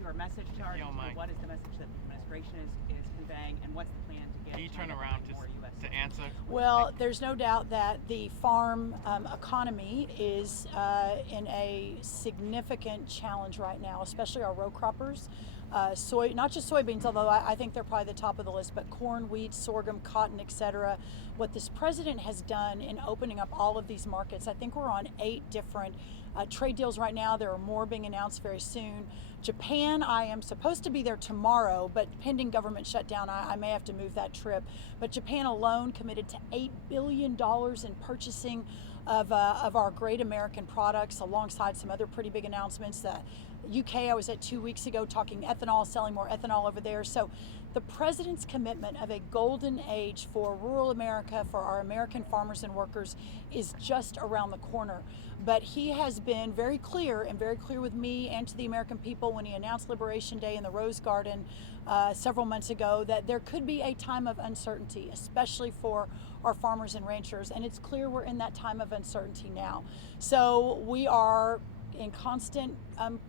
your message to our what is the message that the administration is conveying, and what's the plan to get? Can you turn China around more US to answer? Well, there's no doubt that the farm economy is in a significant challenge right now, especially our row croppers. Not just soybeans, although I think they're probably the top of the list, but corn, wheat, sorghum, cotton, etc. What this president has done in opening up all of these markets, I think we're on 8 different trade deals right now. There are more being announced very soon. Japan, I am supposed to be there tomorrow, but pending government shutdown, I may have to move that trip. But Japan alone committed to $8 billion in purchasing of our great American products, alongside some other pretty big announcements. The UK, I was at 2 weeks ago talking ethanol, selling more ethanol over there. So the president's commitment of a golden age for rural America, for our American farmers and workers, is just around the corner. But he has been very clear with me and to the American people when he announced Liberation Day in the Rose Garden several months ago that there could be a time of uncertainty, especially for our farmers and ranchers. And it's clear we're in that time of uncertainty now. So we are in constant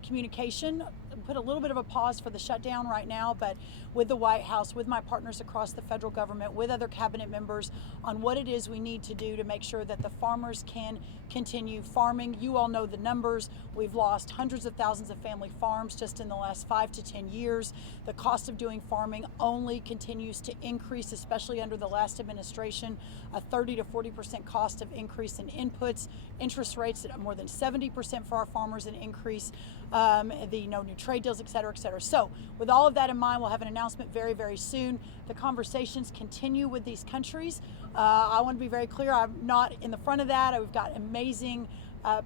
communication. Put a little bit of a pause for the shutdown right now, but with the White House, with my partners across the federal government, with other cabinet members on what it is we need to do to make sure that the farmers can continue farming. You all know the numbers. We've lost hundreds of thousands of family farms just in the last 5 to 10 years. The cost of doing farming only continues to increase, especially under the last administration. A 30 to 40% cost of increase in inputs, interest rates at more than 70% for our farmers, an increase, the new trade deals, et cetera, et cetera. So with all of that in mind, we'll have an announcement very, very soon. The conversations continue with these countries. I want to be very clear, I'm not in the front of that. We've got amazing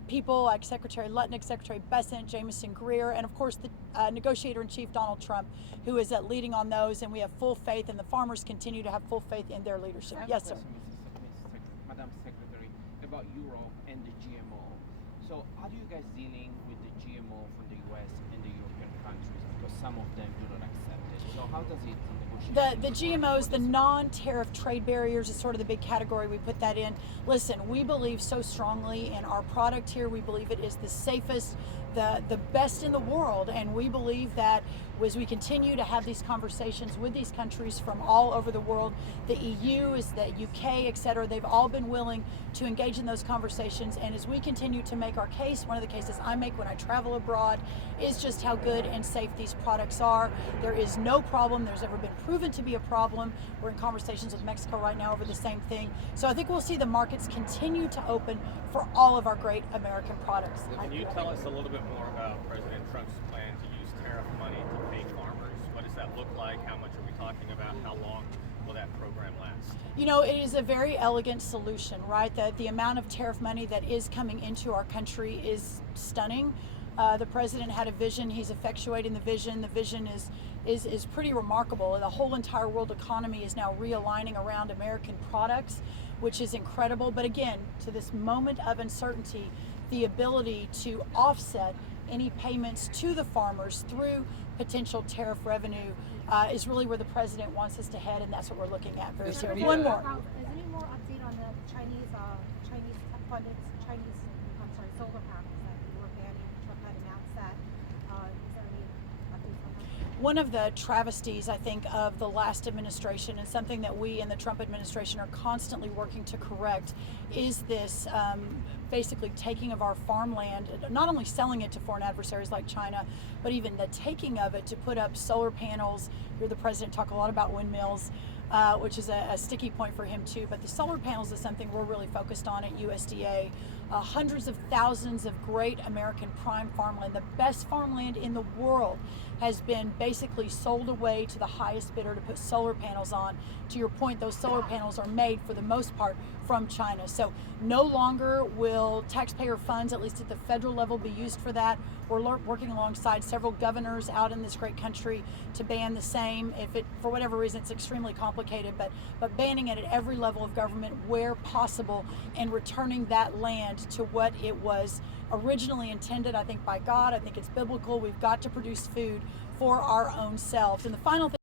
people like Secretary Lutnick, Secretary Bessent, Jameson Greer, and of course the Negotiator-in-Chief Donald Trump, who is leading on those, and we have full faith, and the farmers continue to have full faith in their leadership. Yes, sir. Madam Secretary, about Europe and the GMO. So how are you guys dealing with the GMO from the US and the European countries? Because some of them do not accept it. So how does it negotiate? The GMOs, the non-tariff trade barriers, is sort of the big category we put that in. Listen, we believe so strongly in our product here. We believe it is the safest, the best in the world, and we believe that as we continue to have these conversations with these countries from all over the world, the EU, is the UK, et cetera, they've all been willing to engage in those conversations. And as we continue to make our case, one of the cases I make when I travel abroad is just how good and safe these products are. There is no problem. There's ever been proven to be a problem. We're in conversations with Mexico right now over the same thing. So I think we'll see the markets continue to open for all of our great American products. Can you tell us a little bit more about President Trump's plan to use tariff money to pay farmers? What does that look like? How much are we talking about? How long will that program last? You know, it is a very elegant solution, right? The amount of tariff money that is coming into our country is stunning. The president had a vision. He's effectuating the vision. The vision is pretty remarkable. The whole entire world economy is now realigning around American products, which is incredible. But again, to this moment of uncertainty, the ability to offset any payments to the farmers through potential tariff revenue is really where the president wants us to head, and that's what we're looking at very soon. One more. Is there any more update on the Chinese solar panels that we were banning? Trump had announced that. Is there any updates on that? One of the travesties, I think, of the last administration, and something that we in the Trump administration are constantly working to correct, is this basically taking of our farmland, not only selling it to foreign adversaries like China, but even the taking of it to put up solar panels. You hear the president talk a lot about windmills, which is a sticky point for him too. But the solar panels is something we're really focused on at USDA. Hundreds of thousands of great American prime farmland, the best farmland in the world, has been basically sold away to the highest bidder to put solar panels on. To your point, those solar panels are made for the most part from China. So no longer will taxpayer funds, at least at the federal level, be used for that. We're working alongside several governors out in this great country to ban the same. If it, for whatever reason, it's extremely complicated, but banning it at every level of government where possible, and returning that land to what it was originally intended, I think, by God. I think it's biblical. We've got to produce food for our own selves. And the final thing